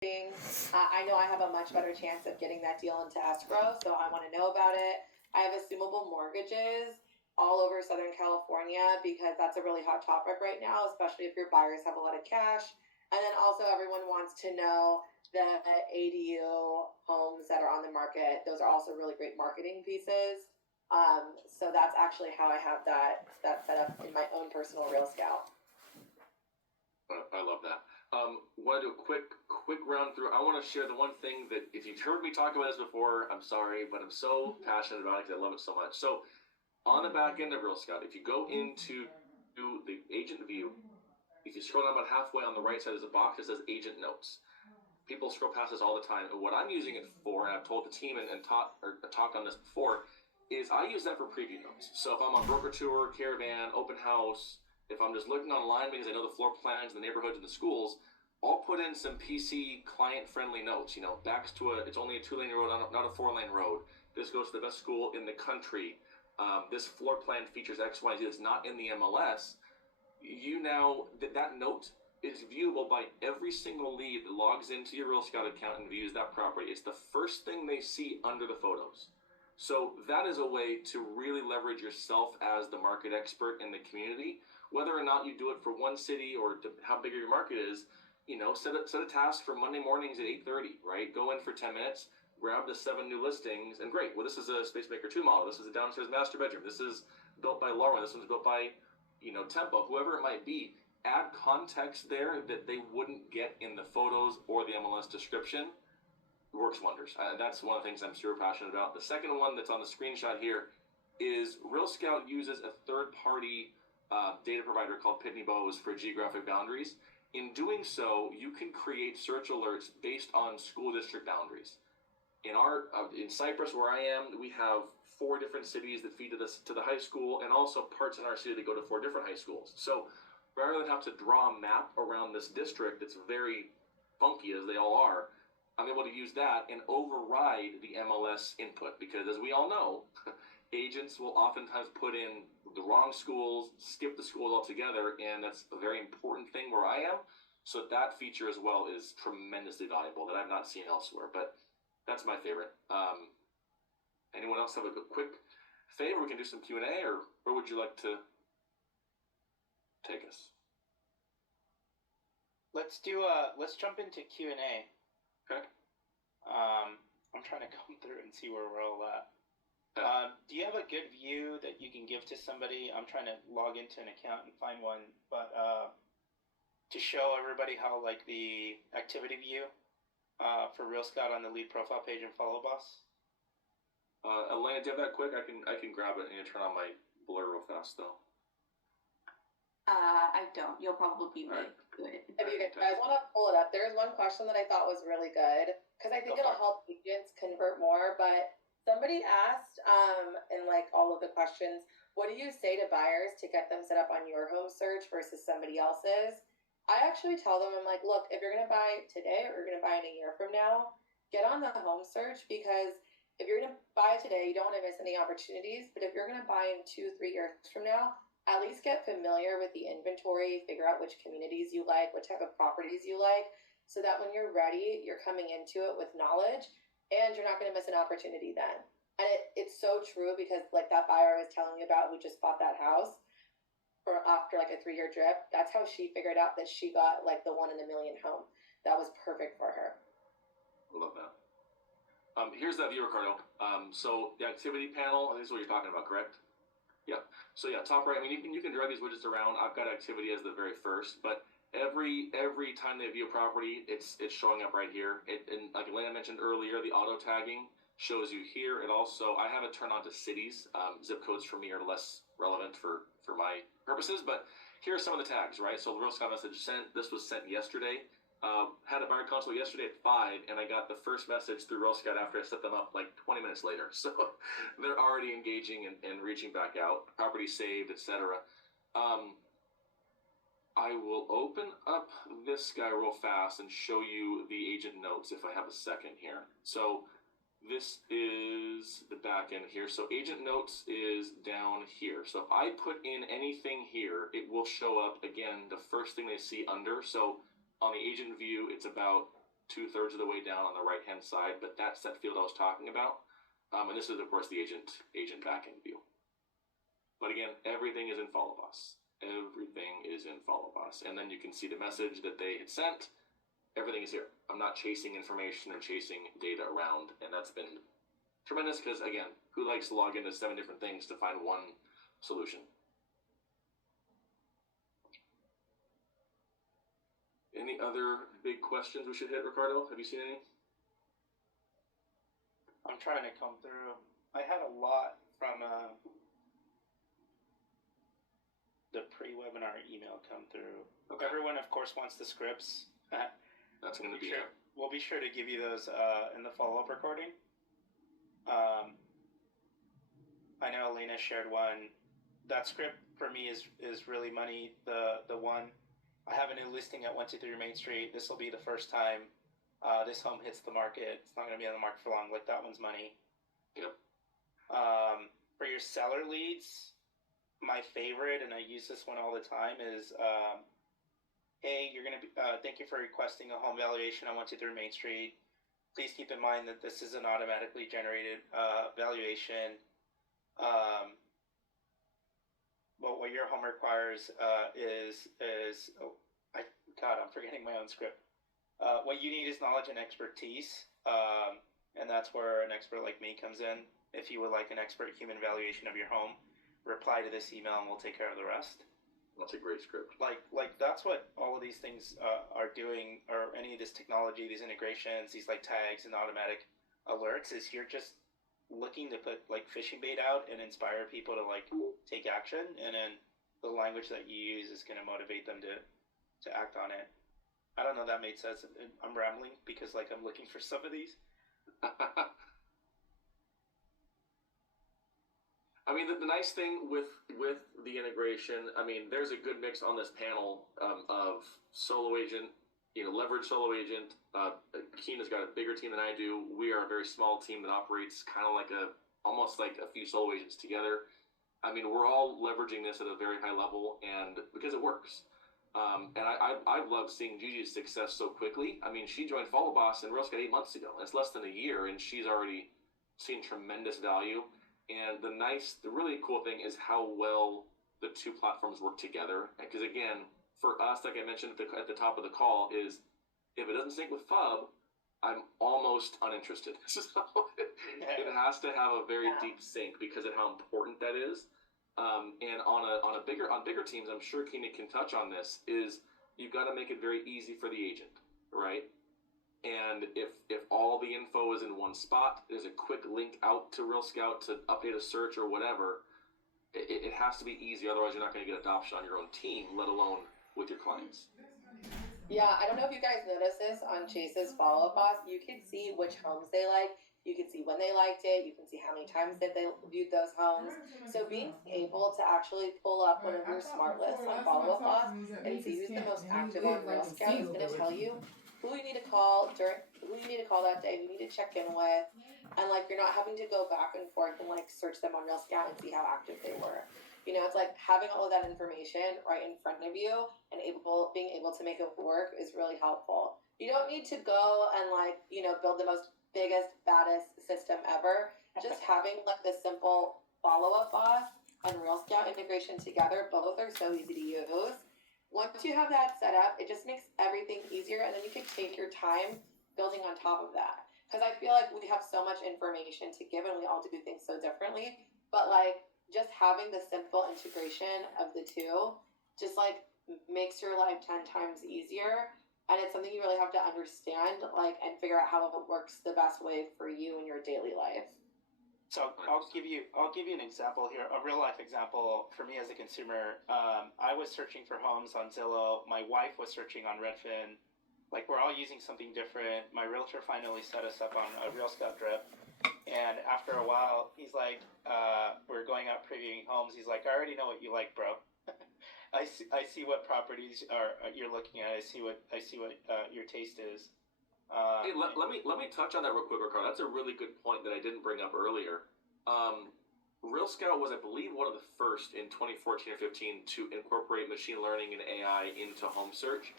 I know I have a much better chance of getting that deal into escrow, so I want to know about it. I have assumable mortgages all over Southern California because that's a really hot topic right now, especially if your buyers have a lot of cash. And then also everyone wants to know the ADU homes that are on the market. Those are also really great marketing pieces. So that's actually how I have that set up in my own personal Real Scout. I love that. Want to do a quick run through. I want to share the one thing that if you've heard me talk about this before, I'm sorry, but I'm so passionate about it because I love it so much. So on the back end of Real Scout, if you go into the agent view, if you scroll down about halfway on the right side, there's a box that says agent notes. People scroll past this all the time. And what I'm using it for, and I've told the team and talked on this before, is I use that for preview notes. So if I'm on broker tour, caravan, open house, if I'm just looking online because I know the floor plans, the neighborhoods, and the schools, I'll put in some PC client-friendly notes. You know, backs to it's only a 2-lane road, not a 4-lane road. This goes to the best school in the country. This floor plan features X, Y, Z. It's not in the MLS. You now that note is viewable by every single lead that logs into your Real Scout account and views that property. It's the first thing they see under the photos. So that is a way to really leverage yourself as the market expert in the community. Whether or not you do it for one city or how big your market is, you know, set a task for Monday mornings at 8:30, right? Go in for 10 minutes, grab the 7 new listings, and great. Well, this is a Spacemaker 2 model. This is a downstairs master bedroom. This is built by Larwin. This one's built by, you know, Tempo, whoever it might be. Add context there that they wouldn't get in the photos or the MLS description. Works wonders. That's one of the things I'm super passionate about. The second one that's on the screenshot here is Real Scout uses a third-party data provider called Pitney Bowes for geographic boundaries. In doing so, you can create search alerts based on school district boundaries. In Cypress, where I am, we have 4 different cities that feed to the high school, and also parts in our city that go to 4 different high schools. So rather than have to draw a map around this district that's very funky as they all are, I'm able to use that and override the MLS input because, as we all know, agents will oftentimes put in the wrong schools, skip the schools altogether, and that's a very important thing where I am. So that feature as well is tremendously valuable that I've not seen elsewhere, but that's my favorite. Anyone else have a quick favor? We can do some Q&A, or where would you like to take us? Let's jump into Q&A. Okay. I'm trying to come through and see where we're all at. Do you have a good view that you can give to somebody? I'm trying to log into an account and find one, but to show everybody how, like, the activity view for Real Scout on the lead profile page and Follow Boss. Elena, do you have that quick? I can grab it and turn on my blur real fast though. I don't. You'll probably be Right. good. If you guys want to pull it up, there's one question that I thought was really good because I think it'll help agents convert more. But somebody asked, in like all of the questions, what do you say to buyers to get them set up on your home search versus somebody else's? I actually tell them, I'm like, look, if you're going to buy today or you're going to buy in a year from now, get on the home search because if you're going to buy today, you don't want to miss any opportunities. But if you're going to buy in 2-3 years from now, at least get familiar with the inventory, figure out which communities you like, what type of properties you like, so that when you're ready, you're coming into it with knowledge and you're not going to miss an opportunity then. And it's so true because like that buyer I was telling you about who just bought that house for after like a 3-year drip, that's how she figured out that she got like the 1 in a million home. That was perfect for her. I love that. Here's that view, Ricardo. So the activity panel, I think is what you're talking about, correct? Yeah. So yeah, top right. I mean, you can drag these widgets around. I've got activity as the very first, but every time they view a property, it's showing up right here. And like Elena mentioned earlier, the auto tagging shows you here. It also, I have it turned on to cities. Zip codes for me are less relevant for my purposes, but here are some of the tags, right? So the Real Scout message sent. This was sent yesterday. Had a buyer consult yesterday at 5, and I got the first message through Real Scout after I set them up like 20 minutes later. So they're already engaging and reaching back out. Property saved, etc. I will open up this guy real fast and show you the agent notes if I have a second here. So this is the back end here. So agent notes is down here. So if I put in anything here, it will show up again, the first thing they see under. So on the agent view, it's about 2/3 of the way down on the right-hand side, but that's that field I was talking about. And this is, of course, the agent backend view. But again, everything is in Follow Boss. Everything is in Follow Boss. And then you can see the message that they had sent. Everything is here. I'm not chasing information and chasing data around. And that's been tremendous because, again, who likes to log into 7 different things to find one solution? Any other big questions we should hit, Ricardo? Have you seen any? I'm trying to come through. I had a lot from the pre-webinar email come through. Okay. Everyone, of course, wants the scripts. That's going to be sure. We'll be sure to give you those in the follow-up recording. I know Elena shared one. That script for me is really money. The one, I have a new listing at 123 Main Street. This will be the first time this home hits the market. It's not going to be on the market for long. Like, that one's money. Yep. For your seller leads, my favorite, and I use this one all the time, is hey, you're going to be, thank you for requesting a home valuation on 123 Main Street. Please keep in mind that this is an automatically generated valuation. But what your home requires is I'm forgetting my own script. What you need is knowledge and expertise, and that's where an expert like me comes in. If you would like an expert human evaluation of your home, reply to this email and we'll take care of the rest. That's a great script. Like that's what all of these things are doing, or any of this technology, these integrations, these like tags and automatic alerts, is you're just looking to put like fishing bait out and inspire people to like take action, and then the language that you use is going to motivate them to act on it. I don't know if that made sense. I'm rambling because like I'm looking for some of these. I mean, the nice thing with the integration, I mean, there's a good mix on this panel of solo agent, leverage solo agent. Keena's got a bigger team than I do. We are a very small team that operates kind of like almost like a few solo agents together. I mean, we're all leveraging this at a very high level, and because it works. And I've loved seeing Gigi's success so quickly. I mean, she joined Follow Boss in Real Estate 8 months ago. It's less than a year, and she's already seen tremendous value. And the really cool thing is how well the two platforms work together. Because again, for us, like I mentioned at the top of the call, is if it doesn't sync with FUB, I'm almost uninterested. So it has to have a very deep sync because of how important that is. And on bigger teams, I'm sure Keena can touch on this, is you've got to make it very easy for the agent, right? And if all the info is in one spot, there's a quick link out to Real Scout to update a search or whatever, it has to be easy. Otherwise, you're not going to get adoption on your own team, let alone with your clients. Yeah, I don't know if you guys noticed this on Chase's Follow-Up Boss. You can see which homes they like. You can see when they liked it. You can see how many times that they viewed those homes. So being able to actually pull up one of your smart lists on Follow-Up Boss and see who's the most active on Real Scout is going to tell you who you need to call that day, who you need to check in with, and like you're not having to go back and forth and like search them on Real Scout and see how active they were. It's like having all of that information right in front of you and being able to make it work is really helpful. You don't need to go and build the most biggest, baddest system ever. Just having like the simple Follow-Up Boss and Real Scout integration together, both are so easy to use. Once you have that set up, it just makes everything easier, and then you can take your time building on top of that. Because I feel like we have so much information to give, and we all do things so differently. But just having the simple integration of the two just makes your life 10 times easier. And it's something you really have to understand, and figure out how it works the best way for you in your daily life. So I'll give you an example here, a real life example for me as a consumer. I was searching for homes on Zillow. My wife was searching on Redfin. Like, we're all using something different. My realtor finally set us up on a Real Scout drip. And after a while, he's like, we're going out previewing homes. He's like, I already know what you like, bro. I see what properties you're looking at. I see what your taste is. Hey, let me touch on that real quick, Ricardo. That's a really good point that I didn't bring up earlier. Real Scout was, I believe, one of the first in 2014 or 15 to incorporate machine learning and AI into home search.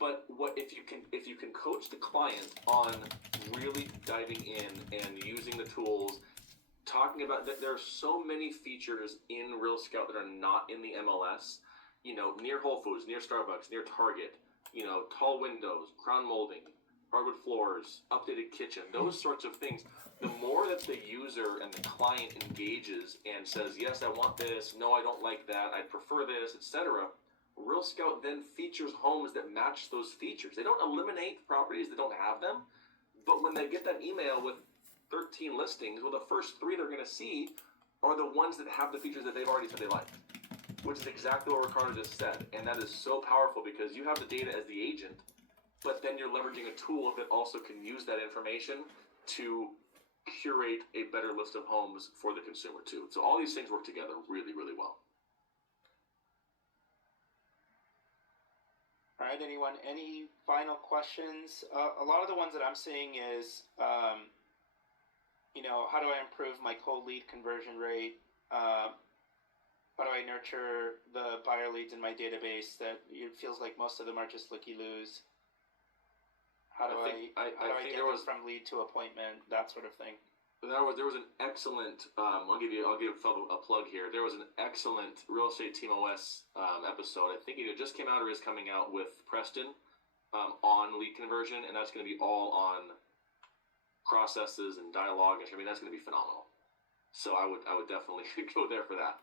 But what if you can coach the client on really diving in and using the tools, talking about that there are so many features in Real Scout that are not in the MLS. You know, near Whole Foods, near Starbucks, near Target. You know, tall windows, crown molding, hardwood floors, updated kitchen, those sorts of things. The more that the user and the client engages and says, yes, I want this, no, I don't like that, I prefer this, etc., Real Scout then features homes that match those features. They don't eliminate properties that don't have them, but when they get that email with 13 listings, well, the first 3 they're going to see are the ones that have the features that they've already said they like, which is exactly what Ricardo just said. And that is so powerful because you have the data as the agent, but then you're leveraging a tool that also can use that information to curate a better list of homes for the consumer too. So all these things work together really, really well. All right, anyone? Any final questions? A lot of the ones that I'm seeing is, you know, how do I improve my cold lead conversion rate? How do I nurture the buyer leads in my database that it feels like most of them are just looky-loos? How do I get them from lead to appointment, that sort of thing? There was an excellent. I'll give a plug here. There was an excellent Real Estate Team OS episode. I think it just came out or is coming out with Preston on lead conversion, and that's going to be all on processes and dialogue. I mean, that's going to be phenomenal. So I would definitely go there for that.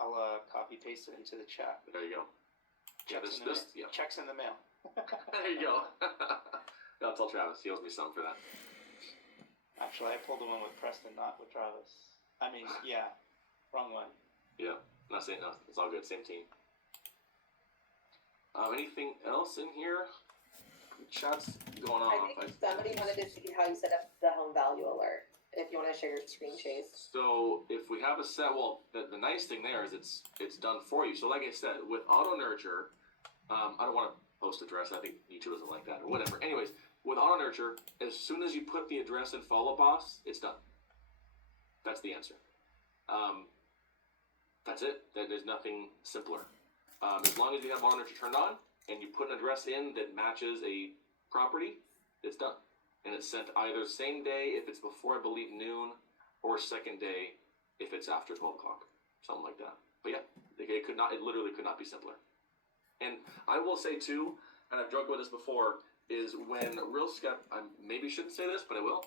I'll copy paste it into the chat. There you go. Checks in the mail. There you go. I'll tell Travis. He owes me some for that. Actually, I pulled the one with Preston, not with Travis. I mean, yeah, wrong one. Yeah, not saying no. It's all good. Same team. Anything else in here? Chat's going on. I think somebody wanted to see how you set up the home value alert. If you want to share your screen, Chase. So if we have a set, well, the nice thing there is it's done for you. So like I said, with Auto Nurture, I don't want to post address. I think YouTube doesn't like that or whatever. Anyways, with Auto Nurture, as soon as you put the address in Follow Boss, it's done. That's the answer. That's it. There's nothing simpler. As long as you have Auto Nurture turned on and you put an address in that matches a property, it's done. And it's sent either same day if it's before, I believe, noon, or second day if it's after 12 o'clock, something like that. But yeah, it literally could not be simpler. And I will say too, and I've joked about this before, is when Real Scout, I maybe shouldn't say this, but I will.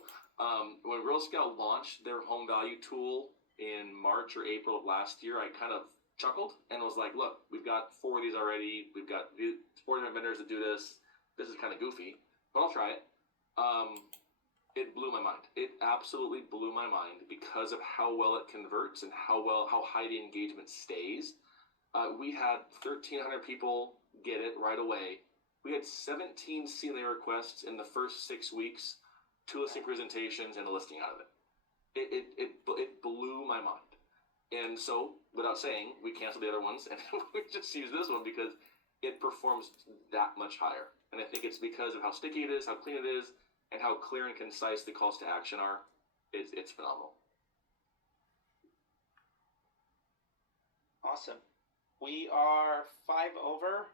When Real Scout launched their home value tool in March or April of last year, I kind of chuckled and was like, look, we've got 4 of these already. We've got 4 different vendors that do this. This is kind of goofy, but I'll try it. It blew my mind. It absolutely blew my mind because of how well it converts and how high the engagement stays. We had 1,300 people get it right away. We had 17 CLA requests in the first 6 weeks, 2 listing presentations, and a listing out of it. It blew my mind. And so, without saying, we canceled the other ones and we just used this one because it performs that much higher. And I think it's because of how sticky it is, how clean it is, and how clear and concise the calls to action are. It's phenomenal. Awesome. We are 5 over.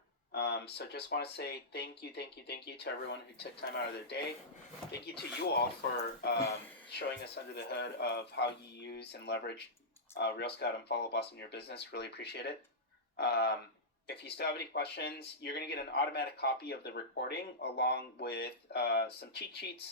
So just want to say thank you to everyone who took time out of their day. Thank you to you all for showing us under the hood of how you use and leverage Real Scout and Follow Boss in your business. Really appreciate it. If you still have any questions, you're going to get an automatic copy of the recording along with some cheat sheets